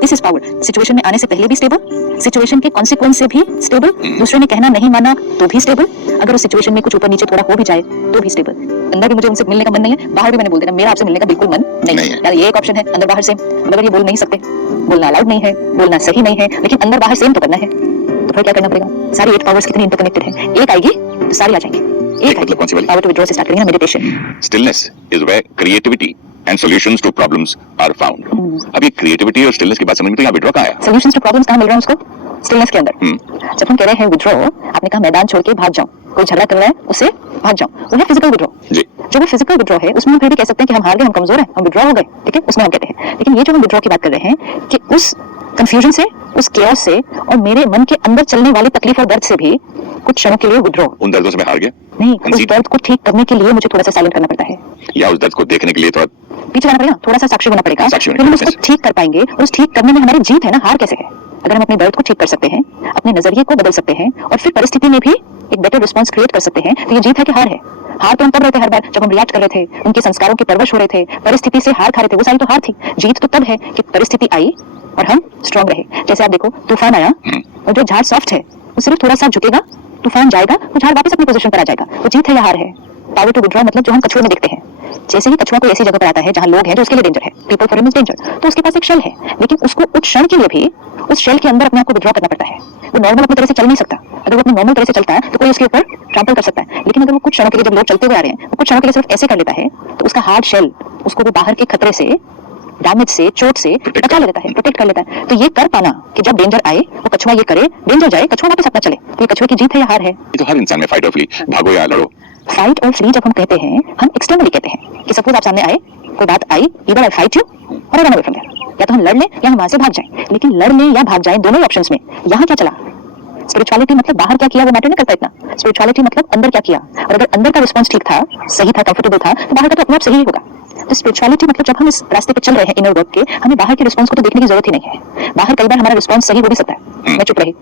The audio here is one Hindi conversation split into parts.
This is power. सिचुएशन में आने से पहले भी स्टेबल, सिचुएशन के कॉन्सिक्वेंस से भी स्टेबल, दूसरे ने कहना नहीं माना तो भी स्टेबल, अगर उस सिचुएशन में कुछ ऊपर नीचे थोड़ा हो भी जाए तो भी स्टेबल। अंदर भी मुझे उनसे मिलने का मन नहीं है, बाहर भी मैंने बोल देना मेरा आपसे मिलने का बिल्कुल मन नहीं है। यार ये एक ऑप्शन है, अंदर बाहर सेम। अगर ये बोल नहीं सकते, बोलना अलाउड नहीं है, बोलना सही नहीं है, लेकिन अंदर बाहर सेम तो करना है, तो फिर क्या करना पड़ेगा? सारी 8 पावर्स कितनी इंटरकनेक्टेड है, एक आएगी तो सारी आ जाएंगी। एक मतलब कौन सी वाली? पावर टू विथड्रॉ से स्टार्ट करेंगे ना, meditation. Stillness is where creativity and solutions to problems are found. अब ये creativity और stillness की बात समझ में तो यहाँ withdraw कहाँ है? Solutions to problems कहाँ मिल रहा है उसको? Stillness के अंदर। जब हम कह रहे हैं withdraw, आपने कहा मैदान छोड़ के भाग जाओ, कोई झगड़ा कर रहा है उससे भाग जाओ, वो है physical withdraw। जी। जो वो physical withdraw है उसमें हम फिर भी कह सकते हैं कि हम हार गए, हम कमजोर हैं, हम withdraw हो गए, ठीक है, उसमें हम कहते हैं। लेकिन ये जो हम withdraw की बात कर रहे हैं कि उस कंफ्यूजन से, उस chaos से और मेरे मन के अंदर चलने वाली तकलीफ और दर्द से भी कुछ क्षणों के लिए withdraw। उन दर्दों से मैं हार गया? नहीं, उस दर्द को ठीक करने के लिए मुझे थोड़ा सा साइलेंट करना पड़ता है, या उस दर्द को देखने के लिए थोड़ा पीछे जाना पड़ेगा, थोड़ा सा साक्षी होना पड़ेगा, फिर हम उसको ठीक कर पाएंगे। और उस ठीक करने में हमारी जीत है ना, हार कैसे है? अगर हम अपने दर्द को ठीक कर सकते हैं, अपने नजरिए को बदल सकते हैं और फिर परिस्थिति में भी एक बेटर रिस्पांस क्रिएट कर सकते हैं, तो ये जीत है कि हार है? हार तो हम तब रहे थे हर बार जब हम रिएक्ट कर रहे थे, उनके संस्कारों की परवश हो रहे थे, परिस्थिति से हार खा रहे थे, वो सारी तो हार थी। जीत तो तब है कि परिस्थिति आई और हम स्ट्रांग रहे। जैसे आप देखो, तूफान आया और जो झाड़ सॉफ्ट है वो सिर्फ थोड़ा सा झुकेगा, तूफान जाएगा, वो झाड़ वापस अपनी पोजीशन पर आ जाएगा। वो जीत है या हार है? पावर टू विथड्रॉ मतलब जो हम कछुए में देखते हैं, जैसे ही कछुआ कोई ऐसी जगह पर आता है जहां लोग हैं जो उसके लिए डेंजर है, people for him is danger, तो उसके पास एक शेल है, लेकिन उसको उस क्षण के लिए भी उस शेल के अंदर अपने आप को विथड्रॉ करना पड़ता है। वो नॉर्मल अपनी तरह से चल नहीं सकता। अगर वो अपनी नॉर्मल तरह से चलता है तो कोई उसके ऊपर ट्रैम्पल कर सकता है, लेकिन अगर वो कुछ क्षणों के लिए, जब लोग चलते हुए आ रहे हैं, वो कुछ क्षणों के लिए सिर्फ ऐसे कर लेता है, तो उसका हार्ड शेल उसको वो बाहर के खतरे से, डैमेज से, चोट से बचा लेता है, प्रोटेक्ट कर लेता है। तो ये कर पाना कि जब डेंजर आए वो कछुआ ये करे, डेंजर जाए, कछुआ वापस अपना चले, तो ये कछुए की जीत है या हार है? ये तो हर इंसान में फाइट और फ्ली, भागो या लड़ो। फाइट और फ्ली जब हम कहते हैं, हम एक्सटर्नली कहते हैं कि सपोज आप सामने आए, कोई बात आई, ईदर आई फाइट यू और I run away from there, या तो हम लड़ लें या हम वहां से भाग जाएं। लेकिन लड़ लें या भाग जाएं, दोनों ही ऑप्शंस में यहाँ क्या चला? स्पिरिचुअलिटी मतलब बाहर क्या किया वो मैटर नहीं करता इतना, स्पिरिचुअलिटी मतलब अंदर क्या किया। और अगर अंदर का रिस्पांस ठीक था, सही था, कंफर्टेबल था, तो बाहर का तो अपने आप सही ही होगा। तो स्पिरिचुअलिटी मतलब जब हम इस रास्ते पे चल रहे हैं इनर वर्क के, हमें बाहर के रिस्पांस को तो देखने की जरूरत ही नहीं है। बाहर कई बार हमारा रिस्पांस सही हो भी सकता है। मैं चुप रही,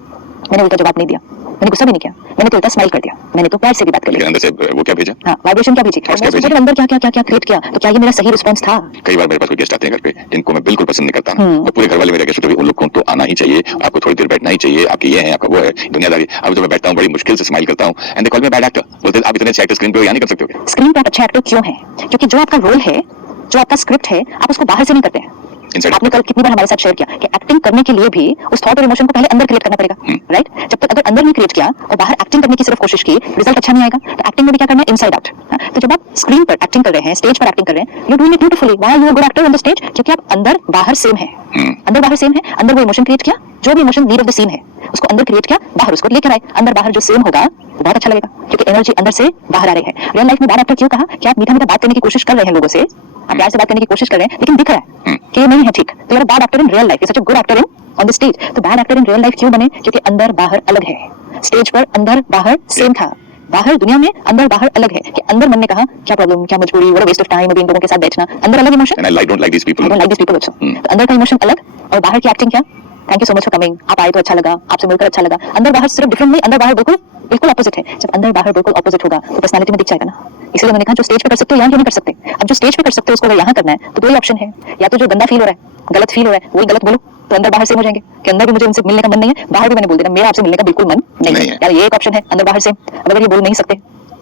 मैंने उल्टा जवाब नहीं दिया, मैंने गुस्सा भी नहीं किया, मैंने तो उल्टा स्माइल कर दिया, मैंने तो प्यार से भी बात कर ली। अंदर से वो क्या भेजा? हाँ, वाइब्रेशन क्या भेजी, मेरे अंदर क्या क्या क्या क्या क्रिएट किया, तो क्या ये मेरा सही रिस्पांस था? कई बार मेरे पास कोई गेस्ट आते हैं घर पे जिनको मैं बिल्कुल पसंद नहीं करता, और पूरे घर वाले मेरे गेस्ट होते हैं, उन लोगों को तो आना ही चाहिए, आपको थोड़ी देर बैठना ही चाहिए, आपके ये है, आपका वो है, दुनियादारी। अब तो मैं बैठता हूँ, बड़ी मुश्किल से स्माइल करता हूँ, and they call me bad actor. बोलते हैं आप इतने अच्छे एक्टर स्क्रीन पे हो, या नहीं कर सकते हो? स्क्रीन पे आप अच्छा एक्टर क्यों है? क्योंकि जो आपका रोल है, जो आपका स्क्रिप्ट है, आप उसको बाहर से नहीं करते हैं। आपने कल कितनी बार हमारे साथ शेयर किया कि एक्टिंग करने के लिए भी उस थॉट और इमोशन को पहले अंदर क्रिएट करना पड़ेगा, राइट? जब तक अगर अंदर नहीं क्रिएट किया और बाहर एक्टिंग करने की सिर्फ कोशिश की, रिजल्ट अच्छा नहीं आएगा। तो एक्टिंग में भी क्या करना है? Inside out. तो जब आप स्क्रीन पर एक्टिंग कर रहे हैं, स्टेज पर एक्टिंग कर रहे हैं, you doing it beautifully. Why you are good actor on the stage? क्योंकि आप अंदर बाहर सेम है, अंदर बाहर सेम है। अंदर वो इमोशन क्रिएट किया, जो भी emotion need of the scene है उसको अंदर क्रिएट किया, बाहर उसको लेकर आए। अंदर बाहर जो सेम होगा वो बहुत अच्छा लगेगा, क्योंकि एनर्जी अंदर से बाहर आ रही है। रियल लाइफ में बैड एक्टर क्यों कहा कि आप मीठा मीठा बात करने की कोशिश कर रहे हैं लोगों से, आप प्यार से बात करने की कोशिश कर रहे हैं, लेकिन दिख रहा है कि ये नहीं है ठीक, तो you are bad actor in real life, you are such a good actor in on the stage. तो bad actor in real life क्यों बने? क्योंकि अंदर बाहर अलग है। स्टेज पर अंदर बाहर सेम था, बाहर दुनिया में अंदर बाहर अलग है। कि अंदर मन ने कहा क्या प्रॉब्लम, क्या मजबूरी, what a waste of time अभी इन लोगों के साथ बैठना, अंदर अलग emotion, and I don't like this people, I don't like this people also. तो अंदर का इमोशन अलग और बाहर की एक्टिंग क्या? Thank you so much for coming, आप आए तो अच्छा लगा, आपसे मिलकर अच्छा लगा। अंदर बाहर सिर्फ डिफरेंट नहीं, अंदर बाहर बिल्कुल बिल्कुल ऑपोजिट है। जब अंदर बाहर बिल्कुल ऑपोजिट होगा तो पर्सनालिटी में दिख जाएगा ना। इसलिए मैंने कहा जो स्टेज पे कर सकते हो यहाँ क्यों नहीं कर सकते? अब जो स्टेज पे कर सकते हो उसको अगर यहाँ करना है तो दो ही ऑप्शन है, या तो जो गंदा फील हो रहा है, गलत फील हो रहा है, वही गलत बोलो, तो अंदर बाहर सेम हो जाएंगे कि अंदर भी मुझे उनसे मिलने का मन नहीं है, बाहर भी मैंने बोल देना मेरा आपसे मिलने का बिल्कुल मन नहीं है। यार ये एक ऑप्शन है, अंदर बाहर सेम। अगर ये बोल नहीं सकते,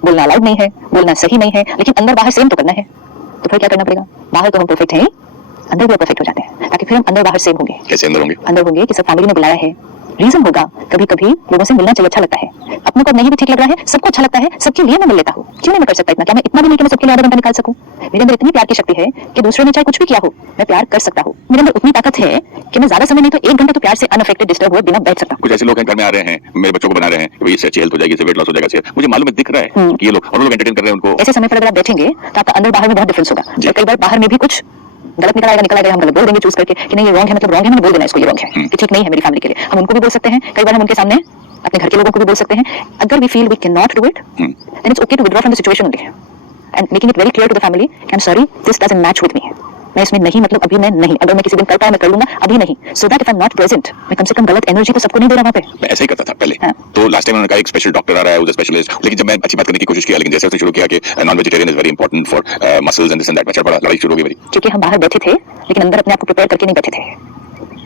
बोलना अलाउड नहीं है, बोलना सही नहीं है, लेकिन अंदर बाहर सेम तो करना है, तो फिर क्या करना पड़ेगा? बाहर तो हम परफेक्ट हैं, अंदर भी परफेक्ट हो जाते हैं, ताकि फिर हम अंदर बाहर सेम होंगे। कैसे अंदर होंगे? अंदर होंगे कि सब फैमिली ने बुलाया है, रीजन होगा, कभी कभी लोगों से मिलना चाहिए, अच्छा लगता है, अपने को नहीं भी ठीक लग रहा है, सबको अच्छा लगता है, सबके लिए मैं मिल लेता हूँ। क्यों नहीं मैं कर सकता इतना? क्या मैं इतना भी नहीं कि मैं सबके लिए आधा घंटा निकाल सकूं? मेरे अंदर इतनी प्यार की शक्ति है कि दूसरे ने चाहे कुछ भी किया हो, मैं प्यार कर सकता हूँ। मेरे अंदर उतनी ताकत है कि मैं ज्यादा समय नहीं तो 1 घंटा तो प्यार से अनअफेक्टेड डिस्टर्ब हुए बिना बैठ सकता हूँ। कुछ ऐसे लोग हैं घर में आ रहे हैं, मेरे बच्चों को बना रहे हैं कि इससे अच्छी हेल्थ हो जाएगी, इससे वेट लॉस हो जाएगा, मुझे मालूम है, दिख रहा है कि ये लोग और लोग एंटरटेन कर रहे हैं उनको। ऐसे समय पर अगर आप बैठेंगे तो आपका अंदर बाहर में बहुत डिफरेंस होगा। और कई बार बाहर में भी कुछ गलत निकल आएगा, हम गलत बोल देंगे चूज करके कि नहीं ये रॉन्ग है, मतलब रॉन्ग है, मैंने बोल देना इसको ये रॉन्ग है कि ठीक नहीं है मेरी फैमिली के लिए। हम उनको भी बोल सकते हैं, कई बार हम उनके सामने अपने घर के लोगों को भी बोल सकते हैं। अगर we feel we can not do it, then it's okay to withdraw from the situation only and making it very clear to the family, I am sorry this doesn't match with me, मैं इसमें नहीं, मतलब अभी मैं नहीं, अगर मैं किसी दिन कर पाऊं मैं कर लूंगा, अभी नहीं, so that if I am not present, मैं कम से कम गलत एनर्जी तो सबको नहीं दे रहा वहां पे। मैं ऐसे ही करता था पहले। तो लास्ट टाइम उन्होंने कहा एक स्पेशल डॉक्टर आ रहा है, वो स्पेशलिस्ट, लेकिन जब मैं अच्छी बात करने की कोशिश किया, लेकिन जैसे उसने शुरू किया कि non vegetarian is very important for muscles and this and that, मैं चढ़ पड़ा, लड़ाई शुरू हो गई मेरी। क्योंकि हम बाहर बैठे थे लेकिन अंदर अपने आप को प्रिपेयर करके नहीं बैठे थे।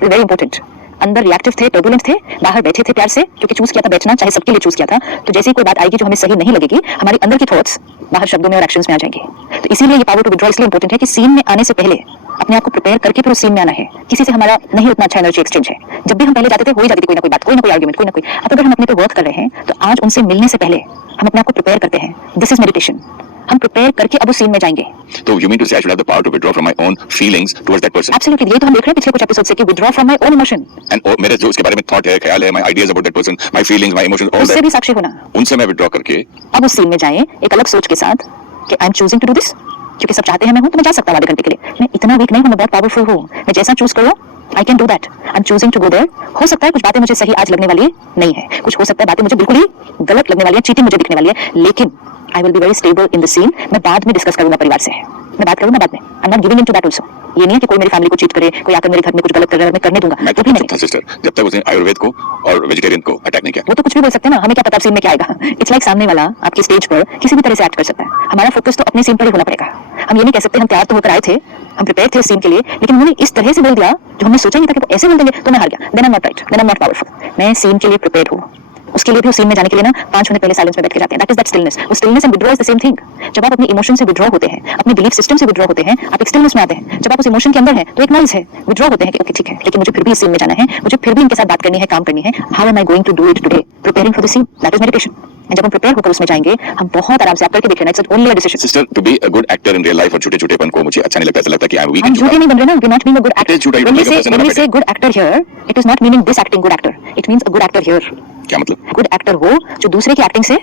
Very important. अंदर रिएक्टिव थे, टर्बुलेंट थे, बाहर बैठे थे प्यार से, क्योंकि चूज किया था बैठना, चाहे सबके लिए चूज किया था। तो जैसे ही कोई बात आएगी जो हमें सही नहीं लगेगी, हमारी अंदर की थॉट्स बाहर शब्दों में और एक्शंस में आ जाएंगे। तो इसीलिए ये पावर टू विड्रॉ इसलिए इंपॉर्टेंट है कि सीन में आने से पहले अपने आप को प्रिपेयर करके फिर उस सीन में आना है। किसी से हमारा नहीं उतना अच्छा एनर्जी एक्सचेंज है। जब भी हम पहले जाते थे, हो ही जाती थी कोई ना कोई बात, कोई ना कोई आर्ग्यूमेंट, कोई ना कोई। अब अगर हम अपने पे वर्क कर रहे हैं, तो आज उनसे मिलने से पहले हम अपने आप को प्रिपेयर करते हैं। This is meditation. हम प्रिपेयर करके अब उस सीन में जाएंगे। तो you mean to say I should have the power to withdraw from my own feelings towards that person? Absolutely, ये तो हम देख रहे हैं पिछले कुछ एपिसोड से कि withdraw from my own emotion. And मेरे जो उसके बारे में थॉट है, ख्याल है, my ideas about that person, my feelings, my emotions, all उससे that, भी साक्षी होना। उनसे मैं विड्रॉ करके अब उस सीन में जाएं एक अलग सोच के साथ कि I am choosing to do this, क्योंकि सब चाहते हैं मैं हूं तो मैं जा सकता हूं आधे घंटे के लिए। मैं इतना वीक नहीं हूं, मैं बहुत पावरफुल हूं। मैं जैसा चूज करूं, I can do that. I am choosing to go there. हो सकता है कुछ बातें मुझे सही आज लगने वाली नहीं है, कुछ हो सकता है बातें मुझे बिल्कुल ही गलत लगने वाली है, चीटिंग मुझे दिखने वाली है, लेकिन I will be very stable in the scene. मैं बाद में डिस्कस करूंगा परिवार से, मैं बात करूंगा बाद में। आई am not giving into that also. ये नहीं है कि कोई मेरी फैमिली को चीट करे, कोई आकर मेरे घर में कुछ गलत कर रहा है, मैं करने दूंगा, मैं वो भी नहीं। सिस्टर, जब तक उसने आयुर्वेद को और वेजिटेरियन को अटैक नहीं किया। वो तो कुछ भी बोल सकते हैं ना, हमें क्या पता सीन में क्या आएगा। इट्स लाइक सामने वाला आपकी स्टेज पर किसी भी तरह से एक्ट कर सकता है। हमारा फोकस तो अपने सीन पर ही होना पड़ेगा। हम ये नहीं कह सकते हम तैयार तो होकर आए थे, हम प्रिपेयर थे सीन के लिए, लेकिन उन्होंने इस तरह से बोल दिया जो हमने सोचा नहीं था कि वो ऐसे बोल देंगे, तो मैं हार गया। Then I am not right, then I am not powerful. मैं सीन के लिए प्रिपेयर हूँ। उसके लिए भी उस सीन में जाने के लिए ना 5 मिनट पहले साइलेंस में बैठ के जाते हैं। That is that stillness. वो stillness and withdraw is the same thing. जब आप अपने इमोशन से विड्रॉ होते हैं, अपने बिलीफ सिस्टम से विड्रॉ होते हैं, आप एक स्टिलनेस में आते हैं। जब आप उस इमोशन के अंदर हैं, तो एक नॉइज है, विड्रॉ होते हैं कि ओके ठीक है, लेकिन मुझे फिर भी इस सीन में जाना है, मुझे फिर भी इनके साथ बात करनी है, काम करनी है। How am I going to do it today? Preparing for the scene, that is meditation. And जब हम प्रिपेयर होकर उसमें जाएंगे, हम बहुत आराम से आप करके देख लेना। It's only a decision. Sister, to be a good actor in real life और छोटे-छोटेपन को मुझे अच्छा नहीं लगता। ऐसा लगता है कि आई एम वीक हम इन झूठे नहीं बन रहे ना, we not being a good It is झूठा, actor. you When we make a say person when out we of say it. good actor here, it is not meaning this acting good actor. It means a good actor here. क्या मतलब? गुड एक्टर वो जो दूसरे की एक्टिंग से,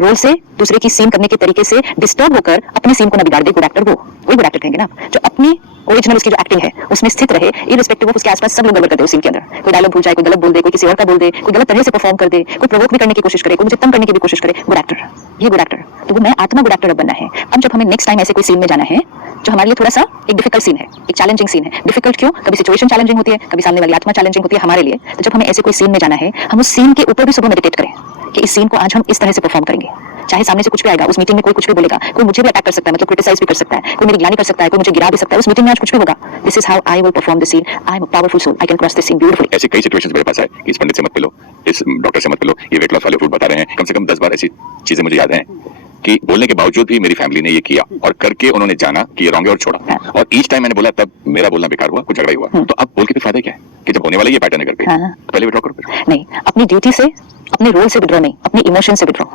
रोल से, दूसरे की सीन करने के तरीके से डिस्टर्ब होकर अपने सीन को ना बिगाड़ दे। गुड एक्टर वो, वही गुड एक्टर कहेंगे ना, जो अपनी ओरिजिनल उसकी जो एक्टिंग है उसमें स्थित रहे, इररिस्पेक्टिव ऑफ उसके आसपास सब लोग गड़बड़ कर दे उस सीन के अंदर। कोई डायलॉग भूल जाए, कोई गलत बोल दे, कोई किसी और का बोल दे, कोई गलत तरह से परफॉर्म कर दे, कोई प्रोवोक भी करने की कोशिश करे, कोई मुझे तंग करने की भी कोशिश करे। गुड एक्टर, ये गुड एक्टर। तो वो मैं आत्मा गुड एक्टर अब बनना है। अब जब हमें नेक्स्ट टाइम ऐसे कोई सीन में जाना है जो हमारे लिए थोड़ा सा एक डिफिकल्ट सीन है, एक चैलेंजिंग सीन है। डिफिकल्ट क्यों? कभी सिचुएशन चैलेंजिंग होती है, कभी सामने वाली आत्मा चैलेंजिंग होती है हमारे लिए। तो जब हमें ऐसे कोई सीन में जाना है, हम उस सीन के ऊपर भी सुबह मेडिटेट करें कि इस सीन को आज हम इस तरह से परफॉर्म करेंगे। चाहे सामने से कुछ भी आएगा, उस मीटिंग में कोई कुछ भी बोलेगा, कोई मुझे भी अटैक कर सकता है, मतलब क्रिटिसाइज भी कर सकता है, कोई मेरी ग्लानि कर सकता है, कोई मुझे गिरा भी सकता है। उस मीटिंग में आज कुछ भी होगा। This is how I will perform the scene. I am a powerful soul, I can cross this scene beautifully. ऐसे कई सिचुएशंस मेरे पास आए कि इस पंडित से मत मिलो, इस डॉक्टर से मत मिलो, ये वेट लॉस वाले फूड बता रहे हैं। कम से कम 10 बार ऐसी चीजें मुझे याद हैं कि बोलने के बावजूद भी मेरी फैमिली ने ये किया और करके उन्होंने जाना कि ये रॉन्ग है और छोड़ा। और ईच टाइम मैंने बोला, तब मेरा बोलना बेकार हुआ, कुछ झगड़ा ही हुआ। तो अब बोल के फिर फायदा क्या है कि जब होने वाला ये पैटर्न है घर पे, पहले विड्रॉ करो फिर। नहीं, अपनी ड्यूटी से, अपने रोल से विड्रॉ नहीं, अपनी इमोशन से विड्रॉ।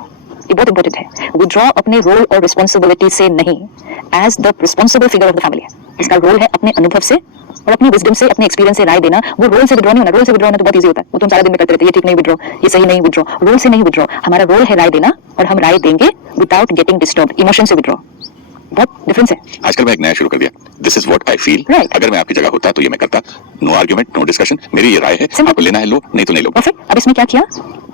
ये बहुत इंपॉर्टेंट है। विड्रॉ अपने रोल और रिस्पॉन्सिबिलिटी से नहीं, as the responsible figure of the family. इसका रोल है अपने अनुभव से और अपनी विजडम से, अपने एक्सपीरियंस से राय देना। वो रोल से विड्रॉ नहीं होना। रोल से विड्रॉ होना तो बहुत इजी होता है, वो तुम सारा दिन में करते रहते, ये ठीक नहीं विड्रॉ, ये सही नहीं विड्रॉ। रोल से नहीं विड्रॉ, हमारा रोल है राय देना, और हम राय देंगे विदाउट गेटिंग डिस्टर्ब्ड। इमोशन से विड्रॉ बहुत डिफरेंस है। आजकल मैं एक नया शुरू कर दिया, this is what I feel. अगर मैं आपकी जगह होता तो ये मैं करता। नो आर्ग्यूमेंट, नो डिस्कशन, मेरी ये राय है, आपको लेना है लो, नहीं तो नहीं लो। परफेक्ट। अब इसमें क्या किया?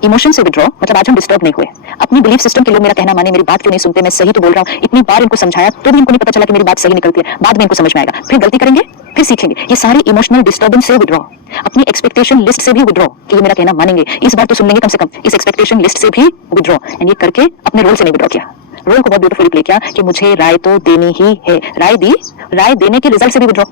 इमोशन से विड्रॉ, मतलब आज हम डिस्टर्ब नहीं हुए। अपनी बिलीफ सिस्टम के लोग मेरा कहना माने, मेरी बात क्यों नहीं सुनते, मैं सही तो बोल रहा हूँ, इतनी बार इनको समझाया तो भी इनको नहीं पता चला कि मेरी बात सही निकलती है। बाद में इनको समझ में आएगा, फिर गलती करेंगे, फिर सीखेंगे। ये सारी इमोशनल डिस्टर्बेंस से विड्रॉ। अपनी एक्सपेक्टेशन लिस्ट से भी विड्रॉ कि ये मेरा कहना मानेंगे, इस बार तो सुन लेंगे कम से कम। इस एक्सपेक्टेशन लिस्ट से भी विड्रॉ। एंड ये करके अपने रोल से नहीं विड्रॉ किया। रोल को बहुत ब्यूटीफुली प्ले किया कि मुझे राय तो देनी ही है। राय दी, राय देने के रिजल्ट से भी विड्रॉ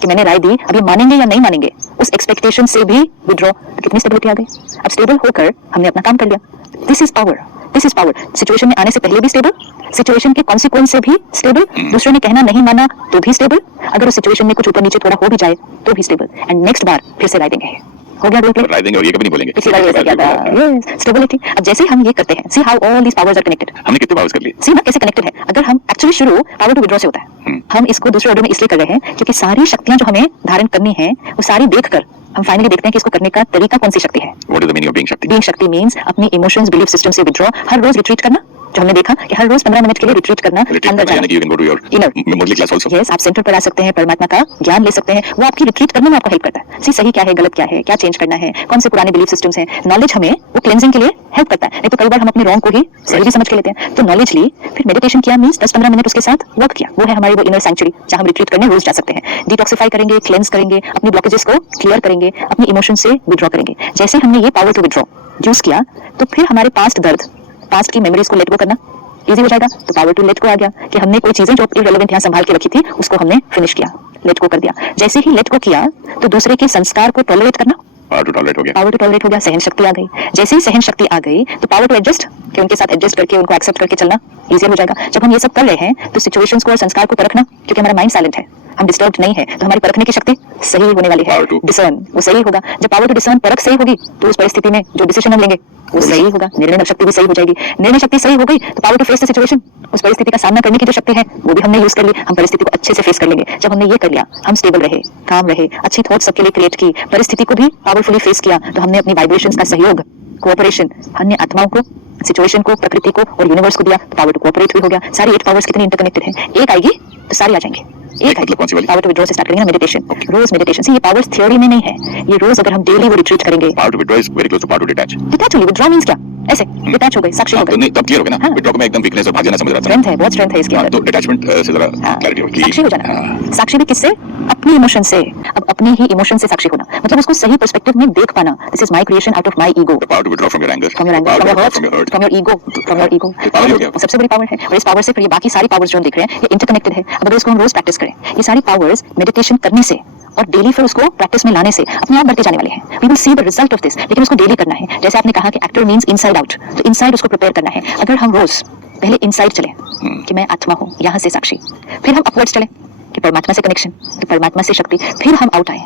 कि मैंने राय दी, अब ये मानेंगे या नहीं मानेंगे, उस एक्सपेक्टेशन से भी विड्रॉ। तो कितनी स्टेबिलिटी आ गई। अब स्टेबल होकर हमने अपना काम कर लिया। This is power, this is power. Situation में आने से पहले भी स्टेबल, सिचुएशन के कॉन्सिक्वेंस से भी स्टेबल, दूसरे ने कहना नहीं माना तो भी स्टेबल, अगर उस सिचुएशन में कुछ ऊपर नीचे थोड़ा हो भी जाए तो भी स्टेबल। एंड नेक्स्ट बार फिर से राय देंगे। हो गया रोल प्ले। राय देंगे और ये कभी नहीं बोलेंगे। पिछली बार ऐसा किया था। Yes, stability. अब जैसे हम ये करते हैं, see how all these powers are connected. हमने कितने पावर्स कर लिए, सी ना कैसे कनेक्टेड है। अगर हम एक्चुअली शुरू पावर टू विड्रॉ से होता है, हम इसको दूसरे ऑर्डर में इसलिए कर रहे हैं क्योंकि सारी शक्तियां जो हमें धारण करनी है वो सारी देखकर हम फाइनली देखते हैं कि इसको करने का तरीका कौन सी शक्ति है। What is the meaning of being शक्ति? बीइंग शक्ति मींस अपनी इमोशंस, बिलीफ सिस्टम से विड्रॉ। हर रोज रिट्रीट करना, जो हमने देखा कि हर रोज 15 मिनट के लिए रिट्रीट करना, अंदर जाना। You can go to your Murli class also. Yes, आप सेंटर पर आ सकते हैं, परमात्मा का ज्ञान ले सकते हैं। वो आपकी रिट्रीट करने में आपको हेल्प करता है। सी सही क्या है, गलत क्या है, क्या चेंज करना है, कौन से पुराने बिलीफ सिस्टम्स हैं। नॉलेज हमें वो क्लेंजिंग के लिए हेल्प करता है। नहीं तो कई बार हम अपने रॉन्ग को ही सही भी समझ के लेते हैं। तो नॉलेज ली, फिर मेडिटेशन किया, मींस 10-15 मिनट उसके साथ वर्क किया। वो है हमारी वो इनर सैंक्चुरी जहां हम रिट्रीट करने रोज जा सकते हैं। डिटॉक्सिफाई करेंगे, क्लेंस करेंगे, अपनी ब्लॉकेजेस को क्लियर करेंगे, अपनी इमोशन से विड्रॉ करेंगे। जैसे हमने ये पावर टू विड्रॉ यूज किया, तो फिर हमारे पास्ट दर्द, पास्ट की मेमोरीज को लेट गो करना, इजी हो जाएगा। तो पावर टू लेट को आ गया कि हमने कोई चीजें जो इररिलेवेंट यहाँ संभाल के रखी थी उसको हमने फिनिश किया, लेट को कर दिया। जैसे ही लेट को किया तो दूसरे के संस्कार को टॉलरेट करना, पावर टू टॉलरेट हो गया। पावर टू टॉलरेट हो गया, सहन शक्ति आ गई। जैसे ही सहन शक्ति आ गई तो पावर टू एडजस्ट, कि उनके साथ एडजस्ट करके उनको एक्सेप्ट करके चलना इजियर हो जाएगा। जब हम ये सब कर रहे हैं तो सिचुएशंस को और संस्कार को परखना, क्योंकि हमारा माइंड साइलेंट है, हम डिस्टर्ब नहीं है, तो हमारी परखने की शक्ति सही होने वाली है। डिसर्न वो सही होगा। जब पावर टू डिसर्न परख सही होगी तो उस परिस्थिति में जो डिसीजन हम लेंगे वो सही होगा, निर्णय शक्ति भी सही हो जाएगी। निर्णय शक्ति सही हो गई तो power to face the situation, उस परिस्थिति का सामना करने की जो शक्ति है वो भी हमने यूज कर ली, हम परिस्थिति को अच्छे से फेस कर लेंगे। जब हमने ये कर लिया, हम स्टेबल रहे, काम रहे, अच्छी थॉट सबके लिए क्रिएट की, परिस्थिति को भी पावरफुली फेस किया, तो हमने अपनी वाइब्रेशंस का सहयोग, कोऑपरेशन अन्य आत्माओं को, सिचुएशन को, प्रकृति को और यूनिवर्स को दिया, तो पावर टू कोऑपरेट भी हो गया। सारी 8 पावर्स कितनी इंटरकनेक्टेड है, एक आएगी तो सारी आ जाएंगे। एक मतलब कौन सी वाली? पावर टू विड्रॉ से स्टार्ट करेंगे ना, मेडिटेशन, रोज मेडिटेशन से। ये पावर्स थ्योरी में नहीं है, ये रोज अगर हम डेली वो रिट्रीट करेंगे। Power to withdraw is very close to power to detach. Detach हो गई, विड्रॉ मींस क्या, ऐसे डिटैच हो गई, साक्षी हो तो गई। नहीं, तब क्लियर हो गया ना। हाँ। विड्रॉ को मैं एकदम वीकनेस और भाग जाना समझ रहा था। स्ट्रेंथ है, बहुत स्ट्रेंथ है इसके हाँ, अंदर। तो डिटैचमेंट से जरा क्लैरिटी होगी। साक्षी हो जाना। साक्षी भी किससे? अपनी इमोशन से। अब अपने ही इमोशन से साक्षी होना मतलब उसको सही पर्सपेक्टिव में देख पाना। This is my creation out of my ego. Power to withdraw from your anger, from your anger, from your hurt, from your ego, from your ego. Power हो गया। सबसे बड़ी पावर है, और इस पावर से फिर ये बाकी सारी पावर्स जो हम देख रहे हैं ये इंटरकनेक्टेड है। अब अगर इसको हम रोज प्रैक्टिस करें, ये सारी पावर्स मेडिटेशन करने से और डेली फिर उसको प्रैक्टिस में लाने से अपने आप बढ़ते जाने वाले हैं। We will see the result of this, लेकिन उसको डेली करना है। जैसे आपने कहा कि एक्टर मींस इनसाइड आउट, तो इनसाइड उसको प्रिपेयर करना है। अगर हम रोज पहले इनसाइड चले कि मैं आत्मा हूँ, यहाँ से साक्षी, फिर हम अपवर्ड्स चले कि परमात्मा से कनेक्शन, तो परमात्मा से शक्ति, फिर हम आउट आए,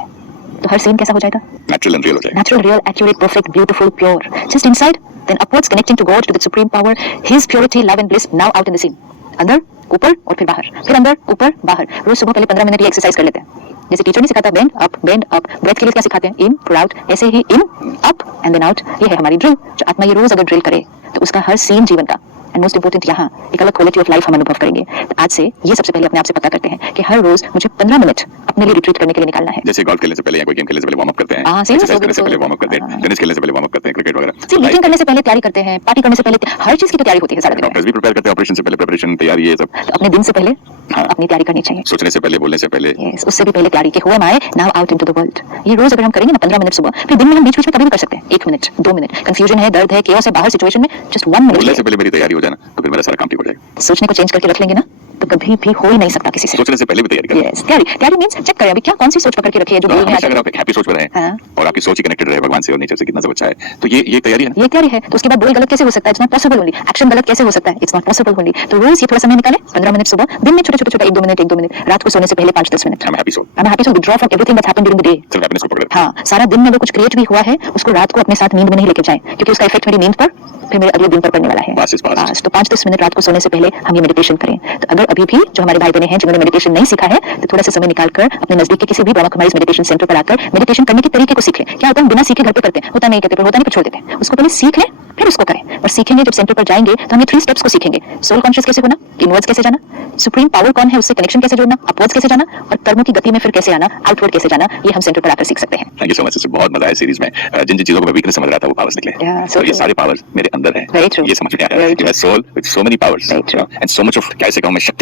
तो हर सीन कैसा हो जाएगा? नेचुरल एंड रियल हो जाएगा। Natural, real, accurate, perfect, beautiful, pure. Just inside, then upwards, connecting to God, to the supreme power, His purity, love and bliss. Now out in the scene. अंदर, ऊपर और फिर बाहर, फिर अंदर, ऊपर, बाहर। रोज सुबह पहले 15 मिनट ये एक्सरसाइज कर लेते हैं। जैसे टीचर ने सिखाता bend up, bend up. Breath के लिए क्या सिखाते हैं? इन, फिर आउट। ऐसे ही in, up and then out. ये है हमारी ड्रिल। जो आत्मा ये रोज अगर ड्रिल करे तो उसका हर सीन जीवन का, एंड मोस्ट इंपोर्टेंट यहाँ एक अलग क्वालिटी ऑफ लाइफ हम अनुभव करेंगे। तो आज से ये सबसे पहले अपने आप से पता करते हैं कि हर रोज मुझे 15 मिनट अपने लिए रिट्रीट करने के लिए निकालना है। जैसे गोल्फ खेलने से पहले या कोई गेम खेलने से पहले वार्म अप करते हैं, हाँ, सही एक्सरसाइज है, करने से पहले वार्म अप करते हैं, टेनिस खेलने से पहले वार्म अप करते हैं, क्रिकेट वगैरह। मीटिंग करने से पहले तैयारी करते हैं, पार्टी करने से पहले, हर चीज की तो तैयारी होती है सारा दिन। डॉक्टर्स भी प्रिपेयर करते हैं, ऑपरेशन से पहले प्रिपरेशन, तैयारी, ये सब। तो अपने दिन से पहले हाँ। अपनी तैयारी करनी चाहिए। सोचने से पहले, बोलने से पहले। Yes, उससे भी पहले तैयारी कि हुआ my now out into the world. ये रोज अगर हम करेंगे ना 15 मिनट सुबह, फिर दिन में हम बीच-बीच में कभी भी कर सकते हैं। 1 मिनट, 2 मिनट, कंफ्यूजन है, दर्द है, केओस है, बाहर सिचुएशन में जस्ट 1 बोलने मिनट से पहले मेरी तैयारी हो जाए ना, तो फिर मेरा सारा काम ठीक हो जाएगा। सोचने को चेंज करके रख लेंगे ना तो कभी भी हो ही नहीं सकता किसी से। सोचने से पहले भी तैयारी करें। यस, तैयारी मींस चेक करें अभी क्या कौन सी सोच पकड़ के रखी है जो भूल में आ हमेशा अगर जाए। आप एक हैप्पी सोच पर हैं हाँ। और आपकी सोच ही कनेक्टेड रहे भगवान से और नेचर से, कितना सब अच्छा है, तो ये तैयारी है ना। ये तैयारी है। तो उसके बाद बोल गलत कैसे हो सकता है? It's not possible only. Action गलत कैसे हो सकता है? It's not possible only. तो रोज ये थोड़ा समय निकालें, 15 मिनट सुबह, दिन में छोटे-छोटे 1-2 मिनट, 1-2 मिनट, रात को सोने से पहले 5-10 minute. I'm happy soul। I'm happy to withdraw from everything that's happened during the day. सिर्फ हैप्पीनेस को पकड़े। हाँ, सारा दिन में वो कुछ क्रिएट भी हुआ है उसको रात को अपने साथ नींद में नहीं लेके जाएं, क्योंकि उसका इफेक्ट मेरी नींद पर फिर मेरे अगले दिन पर पड़ने वाला है। Past is past। तो 5-10 मिनट रात को सोने से पहले हम ये मेडिटेशन करें। तो अगर अभी भी जो हमारे भाई बहन हैं जिन्होंने मेडिटेशन नहीं सीखा है, तो थोड़ा सा समय निकालकर अपने नजदीक के किसी भी ब्रह्मा कुमारी मेडिटेशन सेंटर पर आकर मेडिटेशन करने के तरीके को सीख लें। क्या होता है, हम बिना सीखे घर पे करते हैं, होता नहीं कहते, पर होता नहीं, पर छोड़ देते हैं। उसको पहले सीख लें, फिर उसको करें। और सीखेंगे जब सेंटर पर जाएंगे तो हम ये 3 स्टेप्स को सीखेंगे। सोल कॉन्शियस कैसे होना, इनवर्ड्स कैसे जाना, सुप्रीम पावर कौन है उससे कनेक्शन कैसे जोड़ना, अपवर्ड्स कैसे जाना, और कर्मों की गति में फिर कैसे आना, आउटवर्ड कैसे जाना, ये हम सेंटर पर आकर सीख सकते हैं। Thank you so much. बहुत मजा आया सीरीज में। जिन जिन चीजों को मैं वीकनेस समझ रहा था वो पावर्स निकले, Yeah, so और ये true. सारे पावर्स मेरे अंदर हैं। Very true. ये समझ में आया Very कि मैं soul with so many powers Very true. And so much of, कैसे कहूं मैं, शक्ति